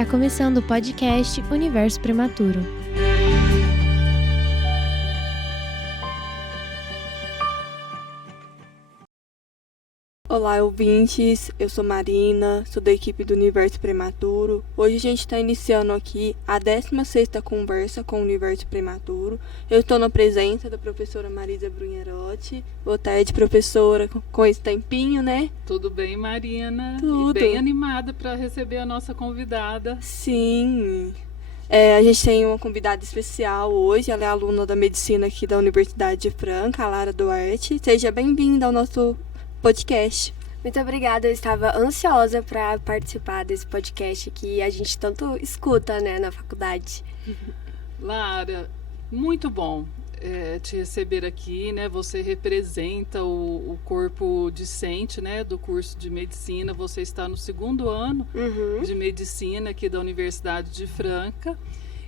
Está começando o podcast Universo Prematuro. Olá, ouvintes, eu sou Marina, sou da equipe do Universo Prematuro. Hoje a gente está iniciando aqui a 16ª conversa com o Universo Prematuro. Eu estou na presença da professora Marisa Brunherotti. Boa tarde, professora, com esse tempinho, né? Tudo bem, Marina? Tudo. E bem animada para receber a nossa convidada. Sim. A gente tem uma convidada especial hoje, ela é aluna da medicina aqui da Universidade de Franca, a Lara Duarte. Seja bem-vinda ao nosso podcast. Muito obrigada, eu estava ansiosa para participar desse podcast que a gente tanto escuta, né, na faculdade. Lara, muito bom te receber aqui, né? Você representa o corpo discente, né, do curso de medicina. Você está no 2º ano de medicina aqui da Universidade de Franca.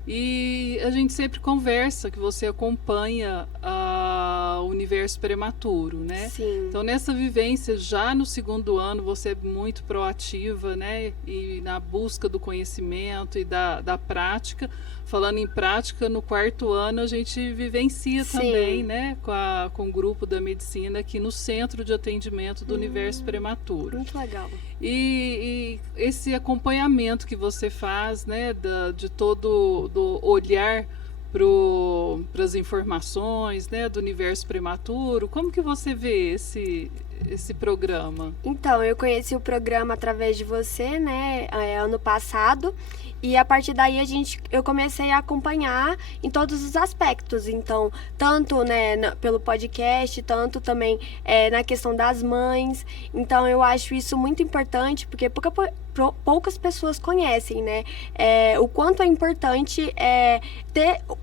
E a gente sempre conversa que você acompanha o Universo Prematuro, né? Sim. Então, nessa vivência, já no 2º ano, você é muito proativa, né? E na busca do conhecimento e da prática. Falando em prática, no 4º ano a gente vivencia também, né? Com o grupo da medicina aqui no Centro de Atendimento do Universo Prematuro. Muito legal. E esse acompanhamento que você faz, né, de todo do olhar para as informações, né, do Universo Prematuro, como que você vê esse programa? Então, eu conheci o programa através de você, né, ano passado. E a partir daí eu comecei a acompanhar em todos os aspectos. Então, tanto, né, pelo podcast, tanto também na questão das mães. Então, eu acho isso muito importante, porque poucas pessoas conhecem, né? O quanto é importante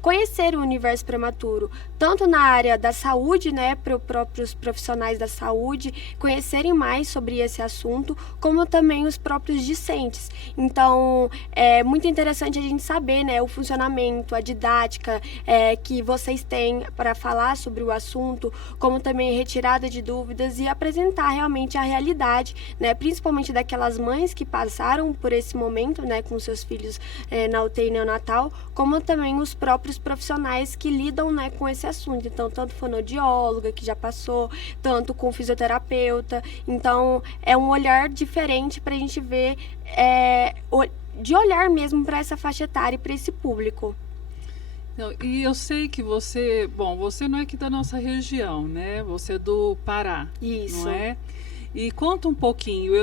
conhecer o universo prematuro, tanto na área da saúde, né, para os próprios profissionais da saúde conhecerem mais sobre esse assunto, como também os próprios discentes. Então, é muito interessante a gente saber, né, o funcionamento, a didática que vocês têm para falar sobre o assunto, como também retirada de dúvidas e apresentar realmente a realidade, né, principalmente daquelas mães que passaram por esse momento, né, com seus filhos na UTI neonatal, como também os próprios profissionais que lidam, né, com esse assunto. Então, tanto fonoaudióloga, que já passou, tanto com fisioterapeuta. Então, é um olhar diferente para a gente ver, de olhar mesmo para essa faixa etária e para esse público. E eu sei que você não é aqui da nossa região, né? Você é do Pará, Isso. Não é? E conta um pouquinho,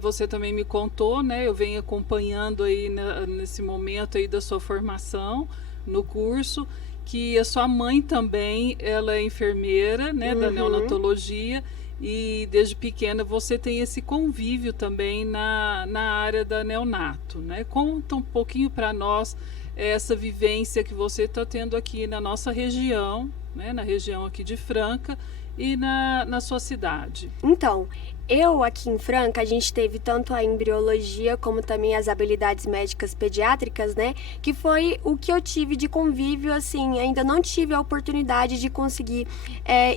você também me contou, né? Eu venho acompanhando aí nesse momento aí da sua formação no curso, que a sua mãe também, ela é enfermeira, né, da neonatologia, e desde pequena você tem esse convívio também na área da neonato, né? Conta um pouquinho para nós essa vivência que você está tendo aqui na nossa região, né, na região aqui de Franca, e na sua cidade. Então, eu aqui em Franca, a gente teve tanto a embriologia como também as habilidades médicas pediátricas, né? Que foi o que eu tive de convívio, assim, ainda não tive a oportunidade de conseguir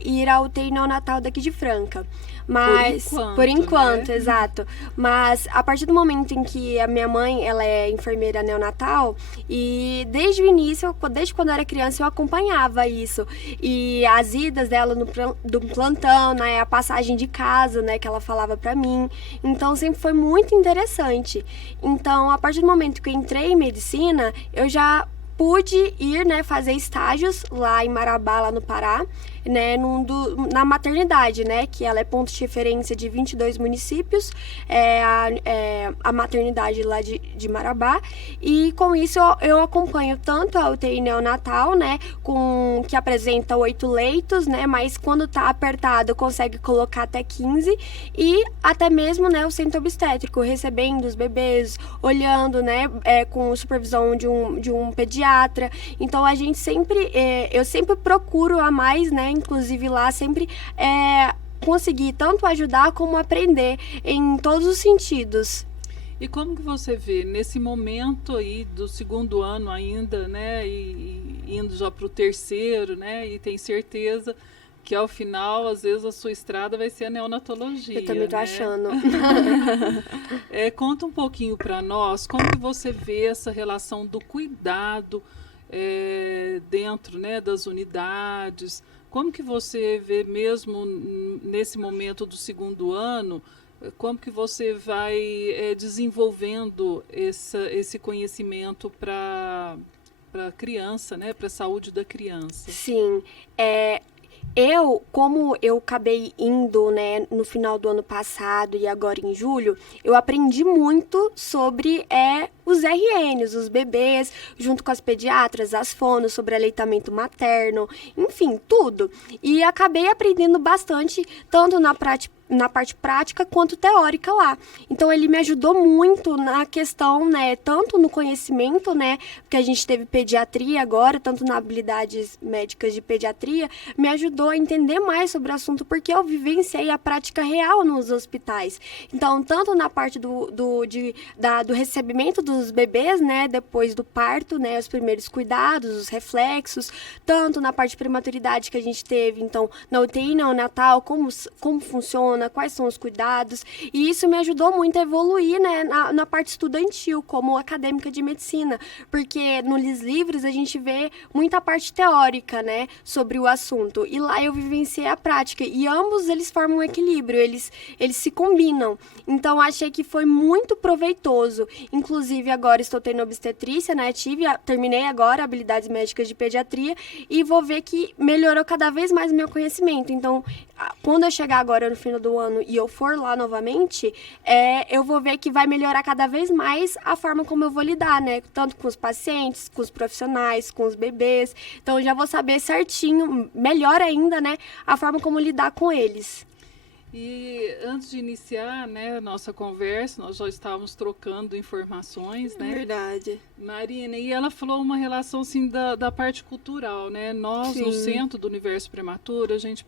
ir ao UTI neonatal daqui de Franca. Mas, por enquanto, né? Exato. Mas a partir do momento em que a minha mãe, ela é enfermeira neonatal, e desde o início, desde quando eu era criança, eu acompanhava isso. E as idas dela do plantão, né, a passagem de casa, né, que ela falava pra mim. Então, sempre foi muito interessante. Então, a partir do momento que eu entrei em medicina, eu já pude ir, né, fazer estágios lá em Marabá, lá no Pará, né, na maternidade, né, que ela é ponto de referência de 22 municípios, a maternidade lá de Marabá, e com isso eu acompanho tanto a UTI neonatal, né, que apresenta 8 leitos, né, mas quando tá apertado consegue colocar até 15, e até mesmo, né, o centro obstétrico, recebendo os bebês, olhando, né, com supervisão de um pediatra. Então a gente sempre, eu sempre procuro a mais, né, inclusive lá sempre conseguir tanto ajudar como aprender em todos os sentidos. E como que você vê nesse momento aí do 2º ano ainda, né, e indo já para o 3º, né, e tem certeza que ao final, às vezes, a sua estrada vai ser a neonatologia. Eu também tô achando. Conta um pouquinho para nós como que você vê essa relação do cuidado dentro, né, das unidades. Como que você vê mesmo nesse momento do segundo ano, como que você vai desenvolvendo esse conhecimento para a criança, né, para a saúde da criança? Sim, como eu acabei indo, né, no final do ano passado e agora em julho, eu aprendi muito sobre os RNs, os bebês, junto com as pediatras, as fonos, sobre aleitamento materno, enfim, tudo. E acabei aprendendo bastante, tanto na parte prática quanto teórica lá. Então, ele me ajudou muito na questão, né, tanto no conhecimento, né, porque a gente teve pediatria agora, tanto nas habilidades médicas de pediatria, me ajudou a entender mais sobre o assunto, porque eu vivenciei a prática real nos hospitais. Então, tanto na parte do recebimento dos bebês, né, depois do parto, né, os primeiros cuidados, os reflexos, tanto na parte de prematuridade que a gente teve, então, na UTI neonatal, como funciona, quais são os cuidados, e isso me ajudou muito a evoluir, né, na parte estudantil, como acadêmica de medicina, porque nos livros a gente vê muita parte teórica, né, sobre o assunto, e lá eu vivenciei a prática, e ambos eles formam um equilíbrio, eles se combinam, então achei que foi muito proveitoso, inclusive agora estou tendo obstetrícia, né, terminei agora habilidades médicas de pediatria, e vou ver que melhorou cada vez mais o meu conhecimento, então quando eu chegar agora no final do ano e eu for lá novamente, eu vou ver que vai melhorar cada vez mais a forma como eu vou lidar, né? Tanto com os pacientes, com os profissionais, com os bebês. Então, eu já vou saber certinho, melhor ainda, né? A forma como lidar com eles. E antes de iniciar, né, a nossa conversa, nós já estávamos trocando informações, né? Verdade. Marina, e ela falou uma relação, assim, da parte cultural, né? Nós, Sim. no Centro do Universo Prematuro, a gente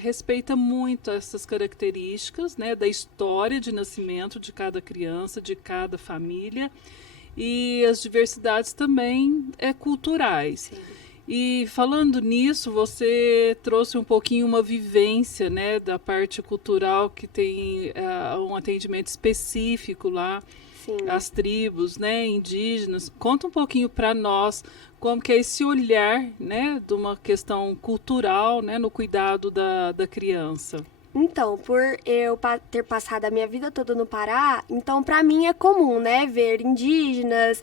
respeita muito essas características, né, da história de nascimento de cada criança, de cada família, e as diversidades também culturais. Sim. E falando nisso, você trouxe um pouquinho uma vivência, né, da parte cultural, que tem um atendimento específico lá, Sim. as tribos, né, indígenas. Conta um pouquinho para nós como que é esse olhar, né, de uma questão cultural, né, no cuidado da criança. Então, por eu ter passado a minha vida toda no Pará, então para mim é comum, né, ver indígenas,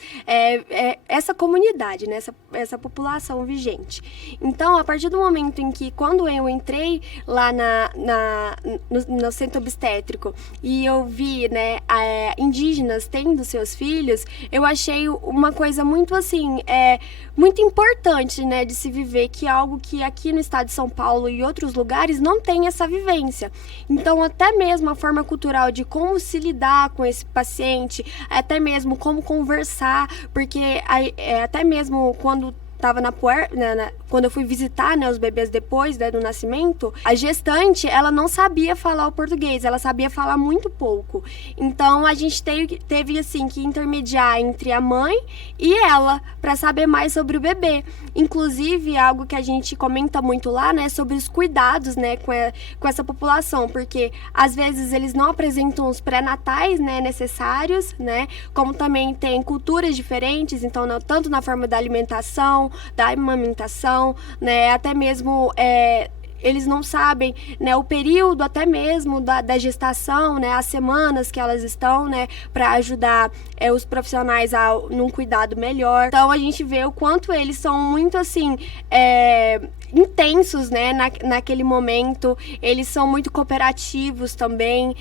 essa comunidade, né, essa população vigente. Então, a partir do momento em que, quando eu entrei lá no centro obstétrico e eu vi, né, indígenas tendo seus filhos, eu achei uma coisa muito assim, muito importante, né, de se viver, que é algo que aqui no estado de São Paulo e outros lugares não tem essa vivência. Então, até mesmo a forma cultural de como se lidar com esse paciente, até mesmo como conversar, porque até mesmo quando estava quando eu fui visitar, né, os bebês depois, né, do nascimento, a gestante, ela não sabia falar o português, ela sabia falar muito pouco. Então, a gente teve assim, que intermediar entre a mãe e ela, para saber mais sobre o bebê. Inclusive, algo que a gente comenta muito lá, né, sobre os cuidados, né, com essa população, porque às vezes eles não apresentam os pré-natais, né, necessários, né, como também tem culturas diferentes, então, tanto na forma da alimentação, da amamentação, né, até mesmo eles não sabem, né, o período até mesmo da gestação, né, as semanas que elas estão, né, para ajudar os profissionais num cuidado melhor. Então, a gente vê o quanto eles são muito, assim, intensos, né, naquele momento. Eles são muito cooperativos também,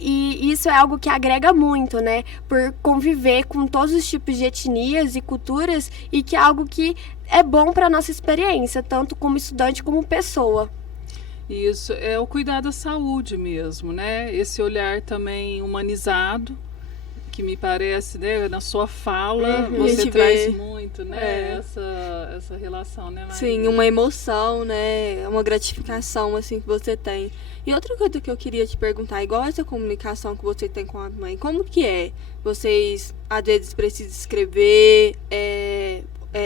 e isso é algo que agrega muito, né, por conviver com todos os tipos de etnias e culturas, e que é algo que é bom para a nossa experiência, tanto como estudante como pessoa. Isso, é o cuidar da saúde mesmo, né? Esse olhar também humanizado, que me parece, né, na sua fala, você traz muito, né, essa relação, né, Marina? Sim, uma emoção, né, uma gratificação, assim, que você tem. E outra coisa que eu queria te perguntar, igual essa comunicação que você tem com a mãe, como que é? Vocês, às vezes, precisam escrever,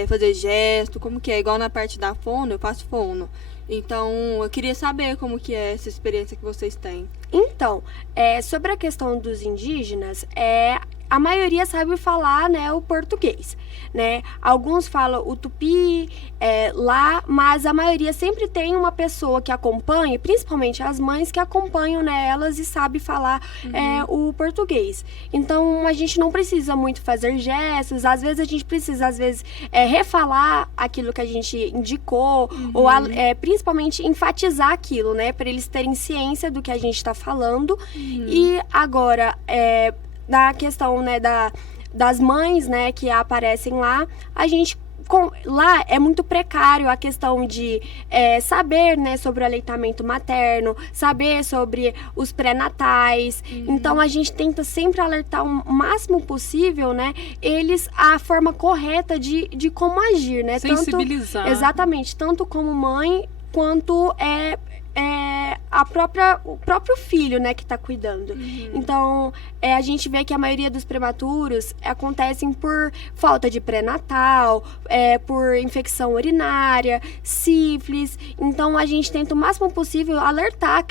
fazer gesto, como que é? Igual na parte da fono, eu faço fono. Então, eu queria saber como que é essa experiência que vocês têm. Então, sobre a questão dos indígenas, a maioria sabe falar, né, o português, né? Alguns falam o tupi lá, mas a maioria sempre tem uma pessoa que acompanha, principalmente as mães que acompanham, né, elas e sabe falar o português. Então, a gente não precisa muito fazer gestos, às vezes a gente precisa, refalar aquilo que a gente indicou, ou principalmente enfatizar aquilo, né, para eles terem ciência do que a gente está falando. E agora, da questão, né, das mães, né, que aparecem lá, lá é muito precário a questão de saber, né, sobre o aleitamento materno, saber sobre os pré-natais. Então, a gente tenta sempre alertar o máximo possível, né, eles a forma correta de como agir, né? Sensibilizar. Exatamente, tanto como mãe, quanto o próprio filho, né, que está cuidando. Então, a gente vê que a maioria dos prematuros acontecem por falta de pré-natal, por infecção urinária, sífilis. Então, a gente tenta o máximo possível alertar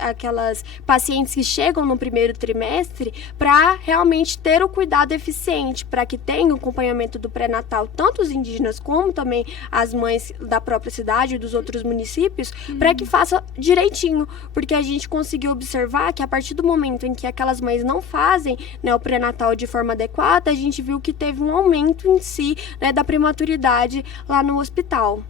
aquelas pacientes que chegam no primeiro trimestre para realmente ter o cuidado eficiente, para que tenha o acompanhamento do pré-natal, tanto os indígenas como também as mães da própria cidade e dos outros municípios, para que faça direitinho, porque a gente conseguiu observar que a partir do momento em que aquelas mães não fazem, né, o pré-natal de forma adequada, a gente viu que teve um aumento em si, né, da prematuridade lá no hospital.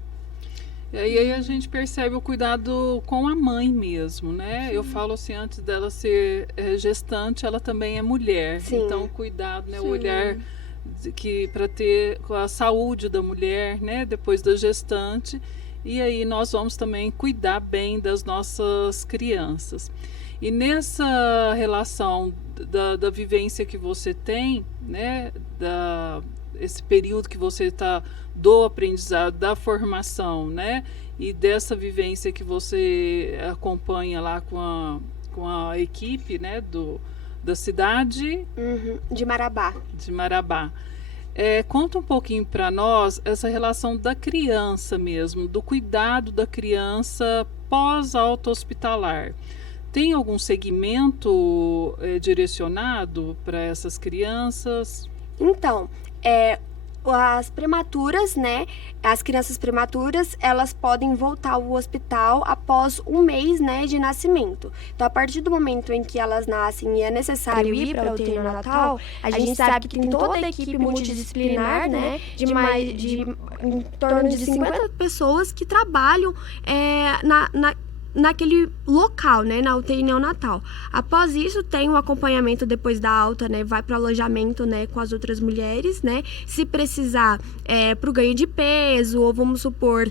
E aí a gente percebe o cuidado com a mãe mesmo, né? Eu falo assim, antes dela ser gestante, ela também é mulher. Sim. Então, o cuidado, né, o olhar para ter a saúde da mulher, né, depois da gestante. E aí nós vamos também cuidar bem das nossas crianças. E nessa relação da vivência que você tem, né, esse período que você está do aprendizado, da formação, né, e dessa vivência que você acompanha lá com a equipe, né, da cidade de Marabá. Conta um pouquinho para nós essa relação da criança mesmo, do cuidado da criança pós-alta hospitalar. Tem algum segmento direcionado para essas crianças? Então, as prematuras, né? As crianças prematuras, elas podem voltar ao hospital após um mês, né, de nascimento. Então, a partir do momento em que elas nascem e é necessário ir para o UTI neonatal, a gente sabe que tem toda a equipe multidisciplinar, né, de em torno de 50 pessoas que trabalham naquele local, né, na UTI neonatal. Após isso, tem um acompanhamento depois da alta, né, vai para alojamento, né, com as outras mulheres, né, se precisar para o ganho de peso, ou vamos supor,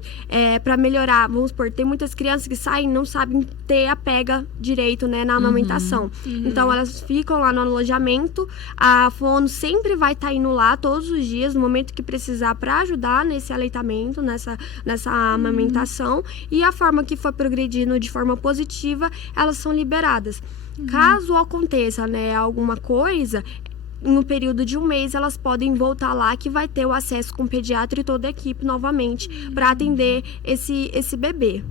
para melhorar, vamos supor, tem muitas crianças que saem e não sabem ter a pega direito, né, na amamentação. Então, elas ficam lá no alojamento, a fono sempre vai estar indo lá todos os dias, no momento que precisar, para ajudar nesse aleitamento, nessa amamentação, e a forma que for progredindo de forma positiva, elas são liberadas. Caso aconteça, né, alguma coisa, no período de um mês, elas podem voltar lá, que vai ter o acesso com o pediatra e toda a equipe novamente para atender esse bebê.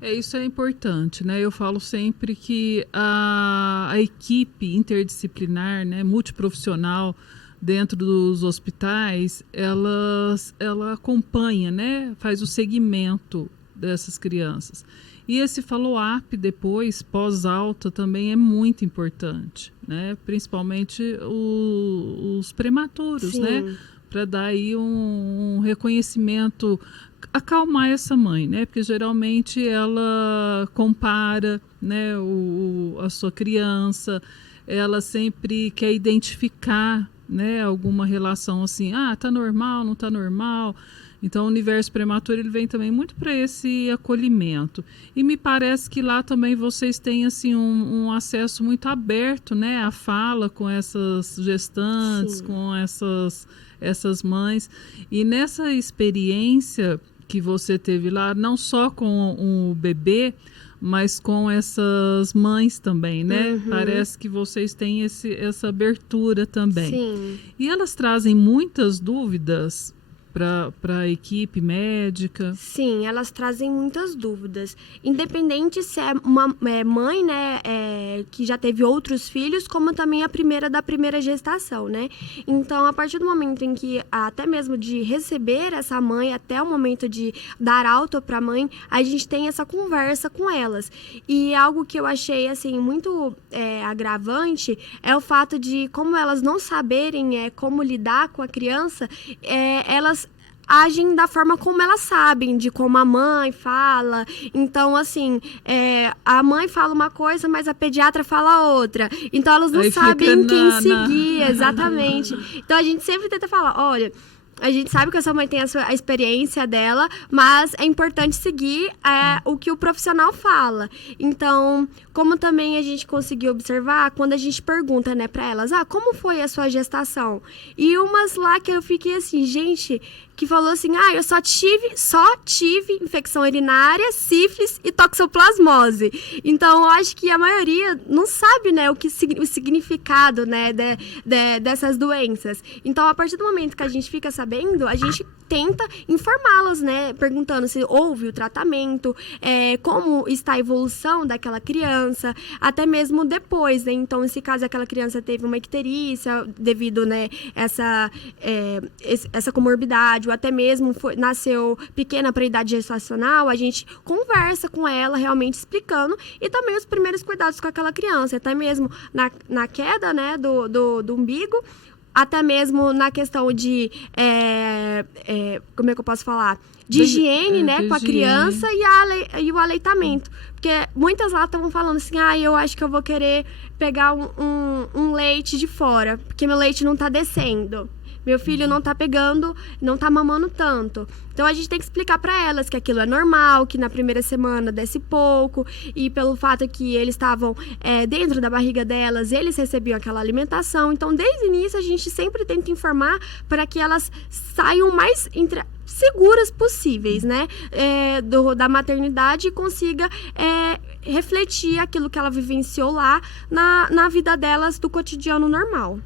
Isso é importante, né? Eu falo sempre que a equipe interdisciplinar, né, multiprofissional dentro dos hospitais, ela acompanha, né, faz o segmento dessas crianças. E esse follow-up depois, pós-alta, também é muito importante, né? Principalmente os prematuros, Sim. né? Para dar aí um reconhecimento, acalmar essa mãe, né? Porque geralmente ela compara, né, a sua criança, ela sempre quer identificar, né, alguma relação assim, tá normal, não tá normal. Então, o universo prematuro ele vem também muito para esse acolhimento. E me parece que lá também vocês têm assim, um acesso muito aberto, né, à fala com essas gestantes, Sim. com essas mães. E nessa experiência que você teve lá, não só com o bebê, mas com essas mães também, né? Parece que vocês têm essa abertura também. Sim. E elas trazem muitas dúvidas para a equipe médica? Sim, elas trazem muitas dúvidas. Independente se é uma mãe, né, que já teve outros filhos, como também a primeira da primeira gestação, né? Então, a partir do momento em que, até mesmo de receber essa mãe, até o momento de dar alta para a mãe, a gente tem essa conversa com elas. E algo que eu achei, assim, muito agravante é o fato de, como elas não saberem como lidar com a criança, elas agem da forma como elas sabem, de como a mãe fala. Então, assim, a mãe fala uma coisa, mas a pediatra fala outra. Então, elas não aí sabem quem seguir, exatamente. Então, a gente sempre tenta falar, olha, a gente sabe que a sua mãe tem a experiência dela, mas é importante seguir o que o profissional fala. Então, como também a gente conseguiu observar, quando a gente pergunta, né, para elas, como foi a sua gestação? E umas lá que eu fiquei assim, gente, que falou assim, eu só tive infecção urinária, sífilis e toxoplasmose. Então, eu acho que a maioria não sabe, né, o significado, né, dessas doenças. Então, a partir do momento que a gente fica sabendo, a gente tenta informá-las, né, perguntando se houve o tratamento, como está a evolução daquela criança, até mesmo depois, né? Então, se caso aquela criança teve uma icterícia devido, né, essa comorbidade, ou até mesmo nasceu pequena para a idade gestacional, a gente conversa com ela, realmente explicando, e também os primeiros cuidados com aquela criança, até mesmo na queda, né, do umbigo, até mesmo na questão de, como é que eu posso falar? De higiene, né, com a criança e o aleitamento. Porque muitas lá estavam falando assim, eu acho que eu vou querer pegar um leite de fora, porque meu leite não tá descendo. Meu filho não tá pegando, não tá mamando tanto. Então, a gente tem que explicar para elas que aquilo é normal, que na primeira semana desce pouco, e pelo fato que eles estavam dentro da barriga delas, eles recebiam aquela alimentação. Então, desde o início, a gente sempre tenta informar para que elas saiam mais seguras possíveis, né, da maternidade, e consiga refletir aquilo que ela vivenciou lá na vida delas do cotidiano normal.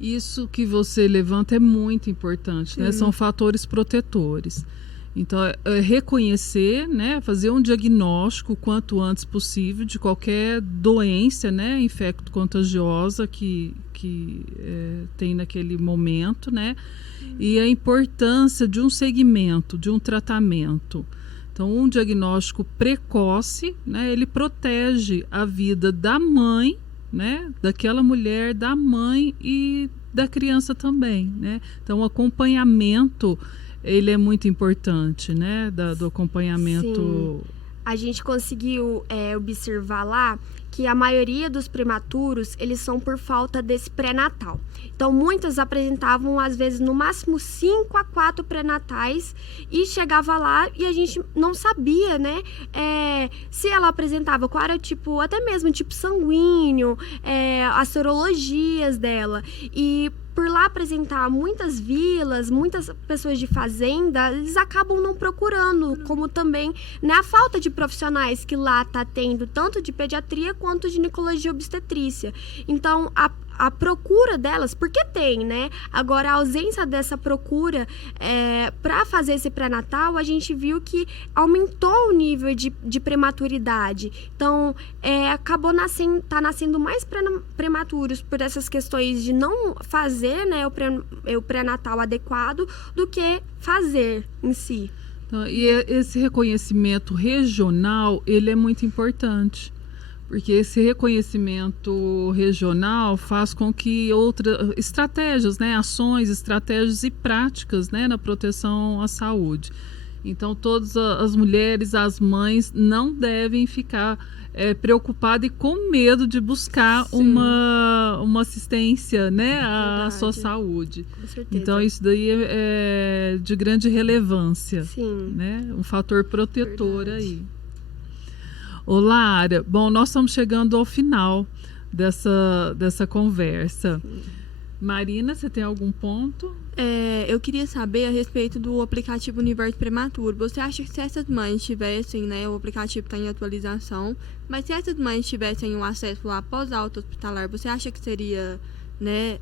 Isso que você levanta é muito importante, né? São fatores protetores. Então, reconhecer, né? Fazer um diagnóstico o quanto antes possível de qualquer doença, né? Infecto-contagiosa que tem naquele momento, né? E a importância de um segmento, de um tratamento. Então, um diagnóstico precoce, né? Ele protege a vida da mãe, né, daquela mulher, da mãe e da criança também, né? Então, o acompanhamento, ele é muito importante, né, do acompanhamento. Sim. A gente conseguiu observar lá que a maioria dos prematuros, eles são por falta desse pré-natal. Então, muitas apresentavam, às vezes, no máximo 5 a 4 pré-natais, e chegava lá e a gente não sabia, né, se ela apresentava qual era o tipo, até mesmo o tipo sanguíneo, as sorologias dela. E por lá apresentar muitas vilas, muitas pessoas de fazenda, eles acabam não procurando, como também, né, a falta de profissionais que lá tá tendo, tanto de pediatria quanto de ginecologia e obstetrícia. Então, a procura delas, porque tem, né? Agora, a ausência dessa procura para fazer esse pré-natal, a gente viu que aumentou o nível de prematuridade. Então, acabou nascendo mais prematuros por essas questões de não fazer, né, o pré-natal adequado do que fazer em si. Então, e esse reconhecimento regional, ele é muito importante. Porque esse reconhecimento regional faz com que outras estratégias, né, ações, estratégias e práticas, né, na proteção à saúde. Então, todas as mulheres, as mães, não devem ficar preocupadas e com medo de buscar uma assistência, né, à sua saúde. Com certeza. Então, isso daí é de grande relevância. Sim. Né? Um fator protetor. Verdade. Aí. Ô, Lara, bom, nós estamos chegando ao final dessa conversa. Sim. Marina, você tem algum ponto? Eu queria saber a respeito do aplicativo Universo Prematuro. Você acha que se essas mães tivessem, né, o aplicativo está em atualização, mas se essas mães tivessem o acesso lá após a alta hospitalar, você acha que seria né,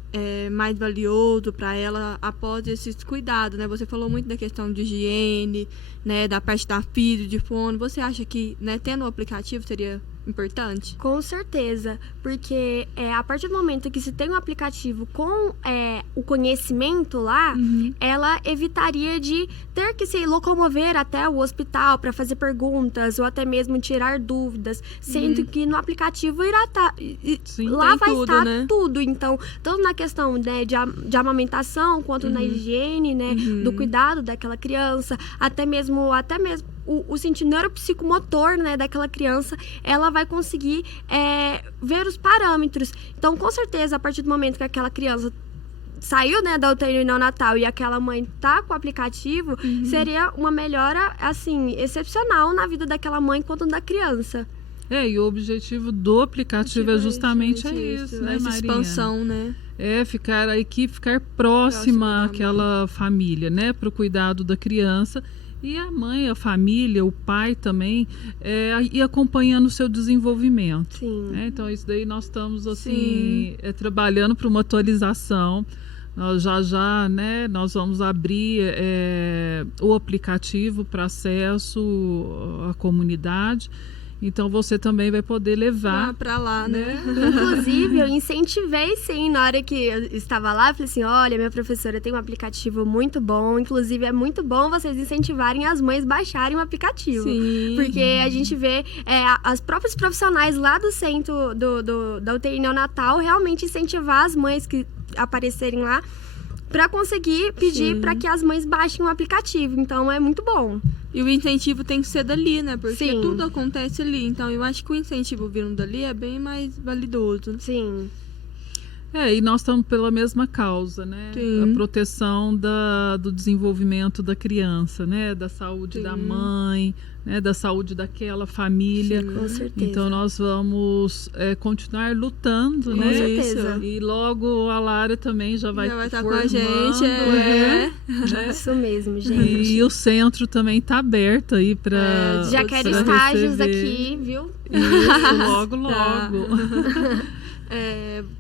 mais valioso para ela após esses cuidados, né? Você falou muito da questão de higiene, né, da parte da física, de fono. Você acha que, né, tendo o aplicativo seria importante? Com certeza, porque a partir do momento que se tem um aplicativo com o conhecimento lá, ela evitaria de ter que se locomover até o hospital para fazer perguntas ou até mesmo tirar dúvidas, sendo que no aplicativo irá estar lá vai tudo, estar né? tudo. Então, tanto na questão, né, de amamentação quanto na higiene, né, do cuidado daquela criança, até mesmo o sentido neuropsicomotor, né, daquela criança, ela vai conseguir ver os parâmetros. Então, com certeza, a partir do momento que aquela criança saiu, né, da UTI neonatal e aquela mãe tá com o aplicativo, seria uma melhora, assim, excepcional na vida daquela mãe quanto da criança. E o objetivo do aplicativo é justamente isso, né, essa Maria? expansão, né? A equipe ficar próxima àquela família, né, para o cuidado da criança. E a mãe, a família, o pai também, ir acompanhando o seu desenvolvimento. Sim. Né? Então, isso daí nós estamos, assim, trabalhando para uma atualização. Já, né, nós vamos abrir o aplicativo para acesso à comunidade. Então, você também vai poder levar para lá, né? Inclusive, eu incentivei, sim, na hora que eu estava lá, eu falei assim, olha, minha professora tem um aplicativo muito bom, inclusive é muito bom vocês incentivarem as mães baixarem o aplicativo. Sim. Porque a gente vê as próprias profissionais lá do centro da UTI neonatal realmente incentivar as mães que aparecerem lá para conseguir pedir para que as mães baixem o aplicativo. Então, é muito bom. E o incentivo tem que ser dali, né? Porque Sim. tudo acontece ali. Então, eu acho que o incentivo vindo dali é bem mais validoso. Sim. E nós estamos pela mesma causa, né? Sim. A proteção do desenvolvimento da criança, né? Da saúde da mãe, né? Da saúde daquela família. Com certeza. Então nós vamos continuar lutando, Com né? certeza. E logo a Lara também já vai estar formando, com a gente. né? Isso mesmo, gente. E o centro também está aberto aí para Já quero pra estágios receber. aqui, viu? Isso, logo.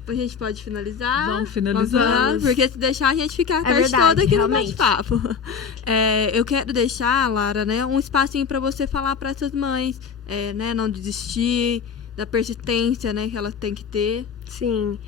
A gente pode finalizar? Vamos finalizar. Porque se deixar, a gente fica a tarde verdade, toda aqui realmente. no bate-papo. Eu quero deixar, Lara, né, um espacinho para você falar para essas mães, né, não desistir, da persistência, né, que elas têm que ter. Sim.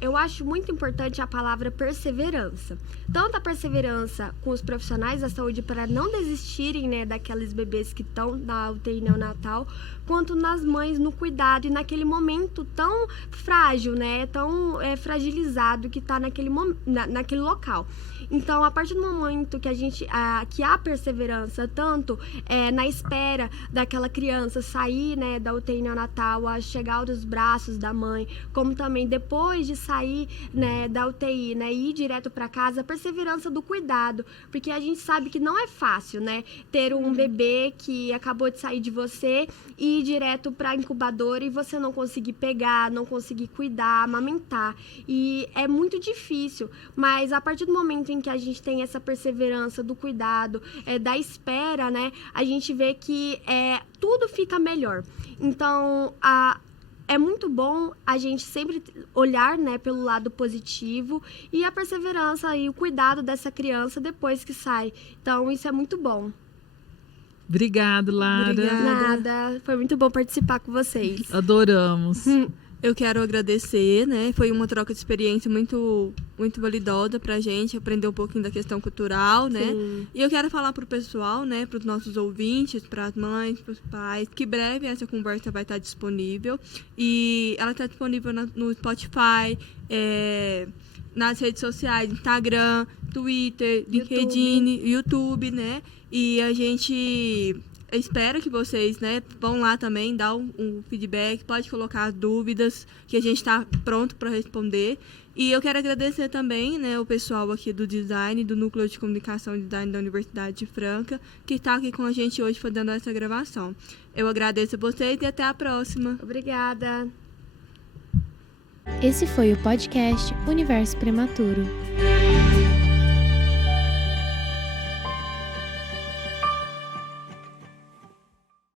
Eu acho muito importante a palavra perseverança. Tanto a perseverança com os profissionais da saúde para não desistirem, né, daqueles bebês que estão na UTI neonatal, quanto nas mães no cuidado e naquele momento tão frágil, né, tão fragilizado que está naquele local. Então, a partir do momento que há perseverança, tanto na espera daquela criança sair, né, da UTI neonatal, a chegar aos braços da mãe, como também depois de sair, né, da UTI, né, ir direto para casa, a perseverança do cuidado, porque a gente sabe que não é fácil, né, ter um bebê que acabou de sair de você e ir direto para a incubadora e você não conseguir pegar, não conseguir cuidar, amamentar, e é muito difícil, mas a partir do momento em que a gente tem essa perseverança do cuidado, da espera, né, a gente vê que tudo fica melhor. Então, é muito bom a gente sempre olhar, né, pelo lado positivo e a perseverança e o cuidado dessa criança depois que sai. Então, isso é muito bom. Obrigada, Lara. Nada, foi muito bom participar com vocês. Adoramos. Eu quero agradecer, né? Foi uma troca de experiência muito, muito validosa pra gente, aprender um pouquinho da questão cultural, né? Sim. E eu quero falar pro pessoal, né? Pros nossos ouvintes, pras mães, pros pais, que breve essa conversa vai estar disponível. E ela está disponível no Spotify, nas redes sociais, Instagram, Twitter, LinkedIn, YouTube, né? E a gente espero que vocês, né, vão lá também, dar um feedback, pode colocar dúvidas, que a gente está pronto para responder. E eu quero agradecer também, né, o pessoal aqui do design, do Núcleo de Comunicação e Design da Universidade de Franca, que está aqui com a gente hoje fazendo essa gravação. Eu agradeço a vocês e até a próxima. Obrigada. Esse foi o podcast Universo Prematuro.